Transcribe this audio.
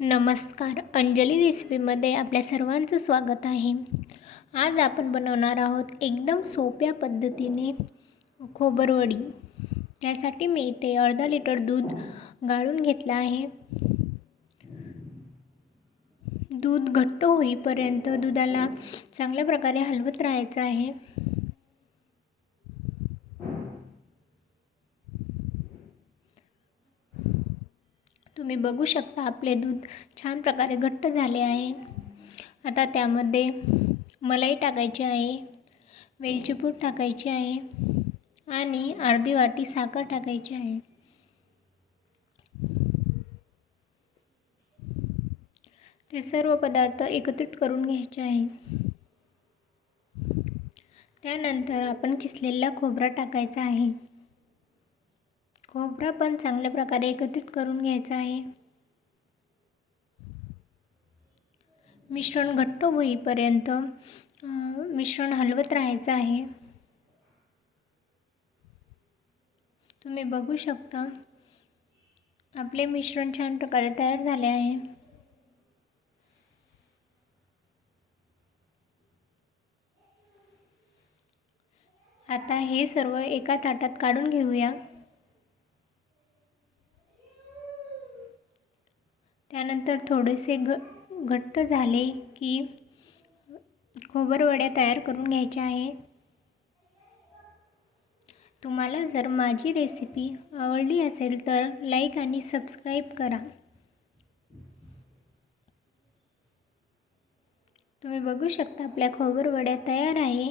नमस्कार. अंजली रेसिपीमध्ये आपल्या सर्वांचं स्वागत आहे. आज आपण बनवणार आहोत एकदम सोप्या पद्धतीने खोबरवडी. त्यासाठी मी इथे अर्धा लिटर दूध गाळून घेतलं आहे. दूध घट्ट होईपर्यंत दुधाला चांगल्या प्रकारे हलवत राहायचं आहे. तुम्ही बघू शकता आपले दूध छान प्रकारे घट्ट झाले आहे. आता त्यामध्ये मलाई टाकायची आहे वेलची पूड टाकायची आहे आणि अर्धी वाटी साखर टाकायची आहे. ते सर्व पदार्थ एकत्रित करून घ्यायचे आहे. त्यानंतर आपण किसलेला खोबरा टाकायचा आहे. खोबरा पण चांगल्या प्रकारे एकत्रित करून घ्यायचा आहे. मिश्रण घट्ट होईपर्यंत मिश्रण हलवत राहायचं आहे. तुम्ही बघू शकता आपले मिश्रण छान प्रकारे तयार झाले आहे. आता हे सर्व एका ताटात काढून घेऊया. त्यानंतर थोडेसे घ घट्ट झाले की खोबरवड्या तयार करून घ्यायच्या आहे. तुम्हाला जर माझी रेसिपी आवडली असेल तर लाईक आणि सबस्क्राईब करा. तुम्ही बघू शकता आपल्या खोबरवड्या तयार आहे.